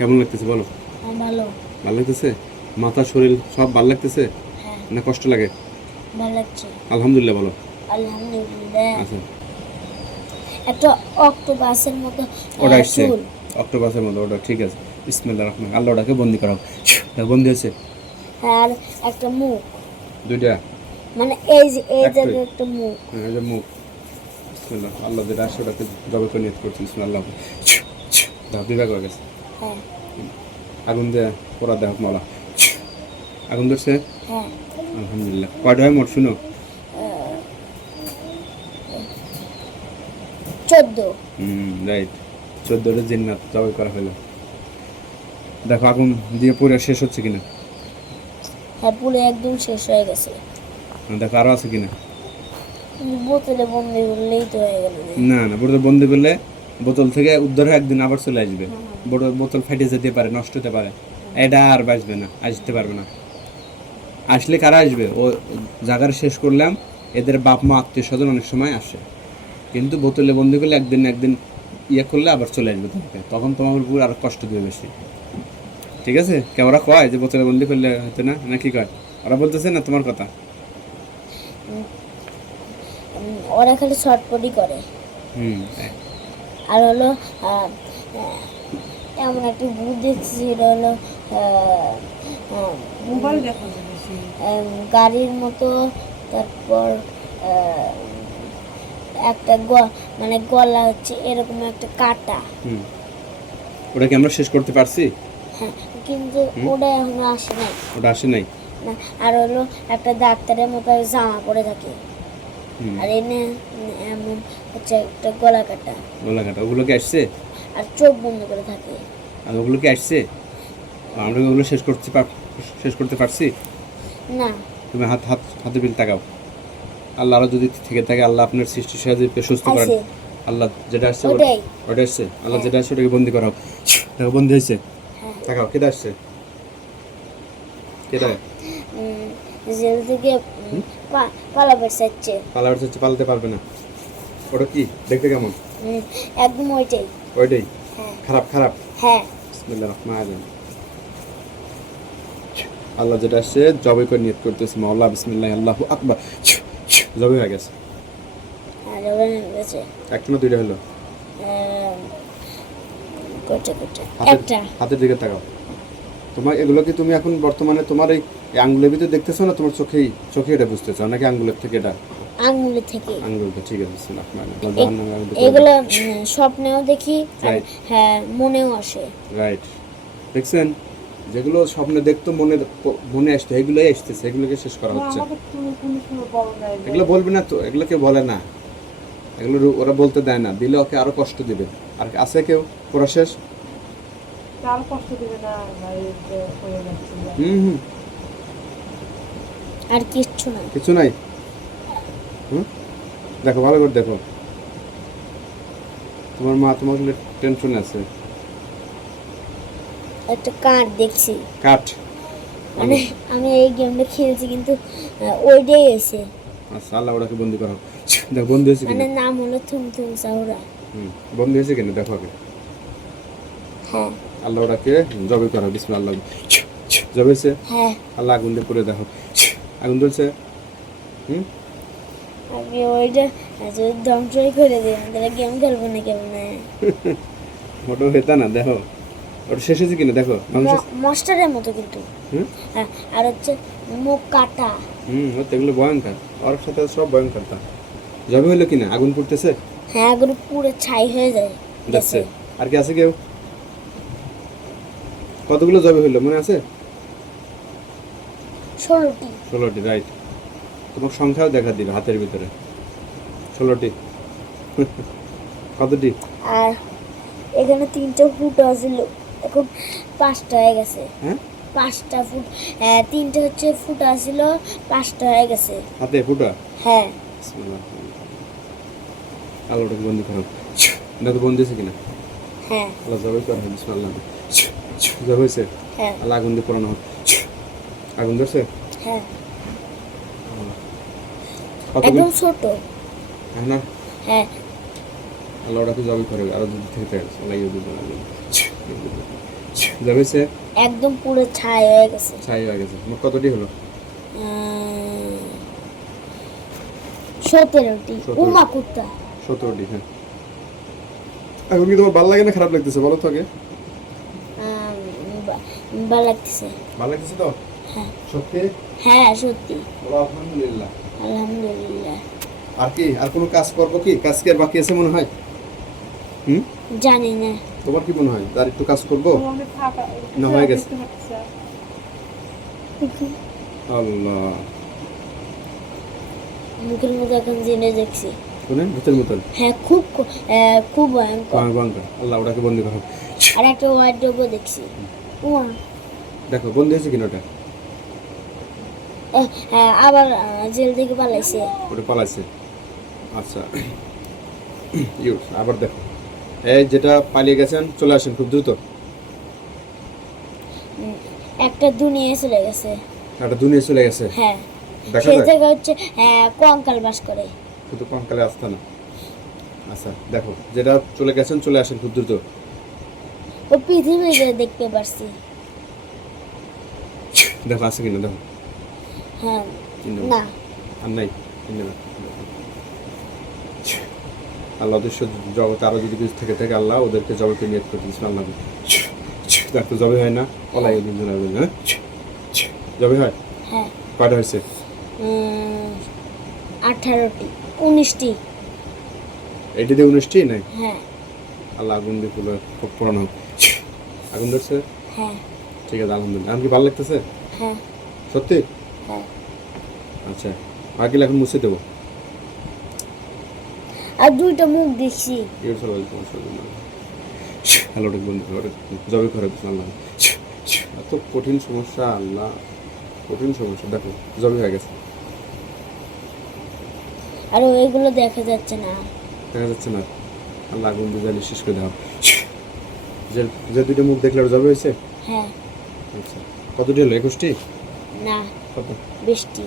কেমন লাগতেছে বলো? ভালো। ভালো লাগতেছে? মাথা শরীর সব ভালো লাগতেছে? হ্যাঁ। না কষ্ট লাগে? ভালো লাগছে। আলহামদুলিল্লাহ বলো। আলহামদুলিল্লাহ। আচ্ছা। একটা অক্টোপাসের মতো আহ, ওটা আসছে। অক্টোপাসের মতো ওটা ঠিক আছে। বিসমিল্লাহ রহমান আল্লাহ ওটাকে বন্দি করাও। তা বন্দি হয়েছে। হ্যাঁ, আর একটা মুখ। দুইটা? মানে এই যে এই। জায়গায় একটা মুখ। হ্যাঁ, এই যে মুখ। বিসমিল্লাহ। আল্লাহ যেটা আসছে ওটাকে জবে করে নিয়ত করছি। বিসমিল্লাহ। আল্লাহ দাও বিভাগ হয়ে গেছে। হ্যাঁ। আগুন দিয়ে পোড়া দেহ মালা। আগুন ধরছে? হ্যাঁ। আলহামদুলিল্লাহ। কয়টা হয় মোট শুনো? চোদ্দ। Hmm right. চোদ্দোটা জিন্নাত জবে করা হলো। দেখো আগুন দিয়ে পুরো শেষ হচ্ছে কিনা? হ্যাঁ পুরো একদম শেষ হয়ে গেছে। দেখো আরও আছে কিনা? বোতলে বন্দি করলেই তো হয়ে গেল। না না বোতল বন্দি করলে বোতল থেকে উদ্ধার হয়ে একদিন আবার চলে আসবে। বোতল ফেটে যেতে পারে নষ্ট হতে পারে। এটা আর বাঁচবে না আসতে পারবে না। আসলে কারা আসবে? ও জায়গার শেষ করলাম এদের বাপ মা আত্মীয় স্বজন অনেক সময় আসে। কিন্তু বোতলে বন্দি করলে একদিন একদিন ইয়ে করলে আবার চলে আসবে তোমাকে। তখন তোমার উপর আরও কষ্ট দিবে বেশি। ঠিক আছে? কে ওরা কয় যে বোতলে বন্দি করলে হতো না? না কি কয়? ওরা বলতেছে না তোমার কথা। ওরা খালি শর্টপটই করে। হুম আর হলো এমন একটা ভূত দেখছি সেটা হলো গাড়ির মতো তারপর একটা গ- মানে গলা হচ্ছে এরকম একটা কাটা। ওটা কি আমরা শেষ করতে পারছি? হ্যাঁ কিন্তু ওটা এখনও আসে নাই। ওটা আসে নাই? না আর হলো একটা ডাক্তারের মতো জামা পরে থাকে। আর এনে এমন হচ্ছে একটা গলা কাটা। গোলাঘাটা ওগুলো কি আসছে? আর চোখ বন্ধ করে থাকে। আর ওগুলো কি আসছে? আমরা ওগুলো শেষ করতে পার শেষ করতে পারছি? না। তুমি হাত হাত হাতে বিল তাকাও। আল্লাহ আরও যদি থেকে থাকে আল্লাহ আপনার সৃষ্টি সাহায্যে সুস্থ করেন। আল্লাহ যেটা আসছে ওটা- আসছে। আল্লাহ যেটা আসছে ওটাকে বন্দি করাও। দেখো বন্দি হয়েছে। হ্যাঁ। তাকাও কেটে আসছে? কেটে? জেল থেকে পালাবার চাচ্ছে পালাবার হচ্ছে পালাতে পারবে না। ওটা কি? দেখতে কেমন? একদম ওইটাই। ওইটাই? হ্যাঁ। খারাপ খারাপ? হ্যাঁ। বিসমিল্লাহ রহমান আল্লাহ যেটা আসছে জবে করে নিয়ত করতেছে মাওলা বিসমিল্লাহ আল্লাহু আকবার। জবে হয়ে গেছে। গেছে। একটা না দুইটা হলো? কোটা হাতের দিকে তাকাও। তোমার এগুলো কি তুমি এখন বর্তমানে তোমার এই এই আঙ্গুলের ভিতরে দেখতেছো না? তোমার চোখেই চোখে এটা বুঝতেছো নাকি আঙ্গুলের থেকে এটা আঙুলে থেকে। আঙ্গুল ঠিক আছে এগুলো স্বপ্নেও দেখি আর হ্যাঁ মনেও আসে। রাইট দেখছেন? যেগুলো স্বপ্নে দেখতো মনে মনে আসতো এগুলোই আসতেছে এগুলোকে শেষ করা হচ্ছে। আমাকে তুমি কোনো সময় বলো না যে- এগুলো বলবে না তো এগুলো কেউ বলে না। এগুলো ওরা বলতে দেয় না দিলে ওকে আরও কষ্ট দিবে। আর আছে কেউ? পুরো শেষ? কষ্ট দিবে না ভাই যে হয়ে যাচ্ছে। হুম হুম। আর কিচ্ছু না কিছু নাই? হুম? দেখো ভালো করে দেখো। তোমার মা তোমাকে টেনশন আছে। একটা কার্ড দেখছি। কাঠ মানে আমি এই গেমটা খেলছি কিন্তু ওইটাই এসে আচ্ছা আল্লাহ ওটাকে বন্দি করো। দেখো বন্দি হয়েছে মানে নাম হলো থুম সাউরা হুম বন্দি হয়েছে কিনা? দেখো আগে। হ্যাঁ। আল্লাহ ওটাকে জবে করো বিসমুল্লাহ। আল্লাহ জবে হয়েছে? হ্যাঁ। আল্লাহ আগুন দিয়ে পুড়ে দেখো। আগুন জ্বলছে হুম? আমি ওইটা যদি ধ্বংসই করে দিই। তাহলে গেম খেলব না কেমন ওটা হেতা না দেখো। ওটা শেষ হয়েছে কিনা দেখো? মস্টারের মতো কিন্তু। হুম? হ্যাঁ আর হচ্ছে মুখ কাটা হুম ও এগুলো ভয়ঙ্কর। ওর সাথে সব ভয়ঙ্কর তা। জবে হইল কিনা? আগুন পুড়তেছে? হ্যাঁ এগুলো পুরো ছাই হয়ে যায়। যাচ্ছে। আর কি আছে কেউ? কতগুলো জবে হইল মনে আছে? ষোলোটি। ষোলোটি রাইট তোমার সংখ্যাও দেখা দিবে হাতের ভিতরে। ষোলোটি। কতটি? আর এখানে তিনটা ফুট আছিল এখন পাঁচটা হয়ে গেছে। হ্যাঁ? পাঁচটা ফুট হ্যাঁ তিনটা হচ্ছে ফুট আছিল পাঁচটা হয়ে গেছে। হাতে ফুটা? হ্যাঁ। আলোটাকে বন্দি করো। দেখো বন্দি আছে কিনা? হ্যাঁ। আল্লাহ জবাই করা হয় বিসমিল্লাহ। জব হয়েছে হ্যাঁ। আল্লাহ আগুন দিয়ে পোড়ানো আগুন ধরছে? হ্যাঁ। একদম ছোট। হ্যাঁ না? হ্যাঁ। আল্লাহ ওটাকে করে আরও দূর থেকে আল্লাহ জবে একদম পুরো ছাই হয়ে গেছে। ছাই হয়ে গেছে। মোট কতটি হলো? সতেরোটি। উমা কুত্তা। সতেরোটি হ্যাঁ। এখন কি তোমার ভালো লাগে না খারাপ লাগতেছে? বলো তো আগে। আহ, ভালো লাগতেছে। ভালো লাগতেছে তো? হ্যাঁ। সত্যি? হ্যাঁ সত্যি। বলো আলহামদুলিল্লাহ। আলহামদুলিল্লাহ। আর কি আর কোনো কাজ করব কি? কাজ কি আর বাকি আছে মনে হয়? হুম? জানি না। তোমার কি মনে হয়? আর একটু কাজ করব? না, হয়ে গেছে। আল্লাহ। মুখের মধ্যে এখন জেনে দেখছি ভূতের মতন হ্যাঁ খুব খুব ভয়ঙ্কর। ভয়ঙ্কর ভয়ঙ্কর। আল্লাহ ওটাকে বন্দি করো আর একটা দেখছি। দেখো বন্দি হয়েছে কিনা ওটা? আবার আহ, জেল থেকে পালাইছে। ওটা পালাইছে। আচ্ছা। ইউ আবার দেখো। এই যেটা পালিয়ে গেছেন চলে আসেন খুব দ্রুত। একটা দুনিয়ায় চলে গেছে। একটা দুনিয়া চলে গেছে? হ্যাঁ। দেখা সে যায়। থেকে হচ্ছে আহ, কঙ্কাল বাস করে। শুধু কঙ্কালে আসতে না। আচ্ছা দেখো যেটা চলে গেছেন চলে আসেন খুব দ্রুত। ও পৃথিবীতে দেখতে পারছি। দেখো আছে কিনা দেখো। হ্যাঁ। না। আর নাই। আল্লাহ উদ্দেশ্য জগতে আরও যদি কিছু থেকে থাকে আল্লাহ ওদেরকে জগতে নিয়ত করতে দিচ্ছেন আল্লাহ দেখো জবে হয় না। জন হ্যাঁ জবে হয়? হ্যাঁ। কয়টা হয়েছে? আঠারোটি। উনিশটি। এটিতে উনিশটি নাই? হ্যাঁ। আল্লাহ আগুন দিয়ে পুরো খুব পুরানো হোক। আগুন ধরছে? হ্যাঁ। ঠিক আছে আলহামদুলিল্লাহ। আমি কি ভালো লাগতেছে? হ্যাঁ। সত্যি? আচ্ছা বাকিগুলো এখন মুছে দেবো? আর দুইটা মুখ দেখছি। হ্যালো বন্ধু জবে করে আল্লাহ এত কঠিন সমস্যা আল্লাহ। কঠিন সমস্যা দেখো জবে হয়ে গেছে। আর ওইগুলো দেখা যাচ্ছে না। দেখা যাচ্ছে না। আল্লাহ আগুন দিয়ে জ্বালিয়ে শেষ করে দাও। যে যে দুইটা মুখ দেখলে ওটা জবে হয়েছে? হ্যাঁ। আচ্ছা কতটি হলো একুশটি? না। কত? বৃষ্টি।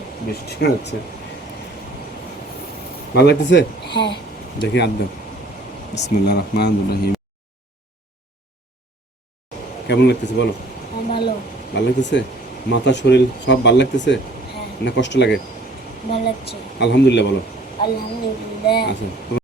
আচ্ছা ভালো লাগতেছে? হ্যাঁ। দেখি আর দাও বিসমুল্লাহ রহমান রহিম। কেমন লাগতেছে বলো? ভালো। ভালো লাগতেছে? মাথা শরীর সব ভালো লাগতেছে? হ্যাঁ। না কষ্ট লাগে? ভালো লাগছে। আলহামদুলিল্লাহ বলো। আলহামদুলিল্লাহ। আচ্ছা।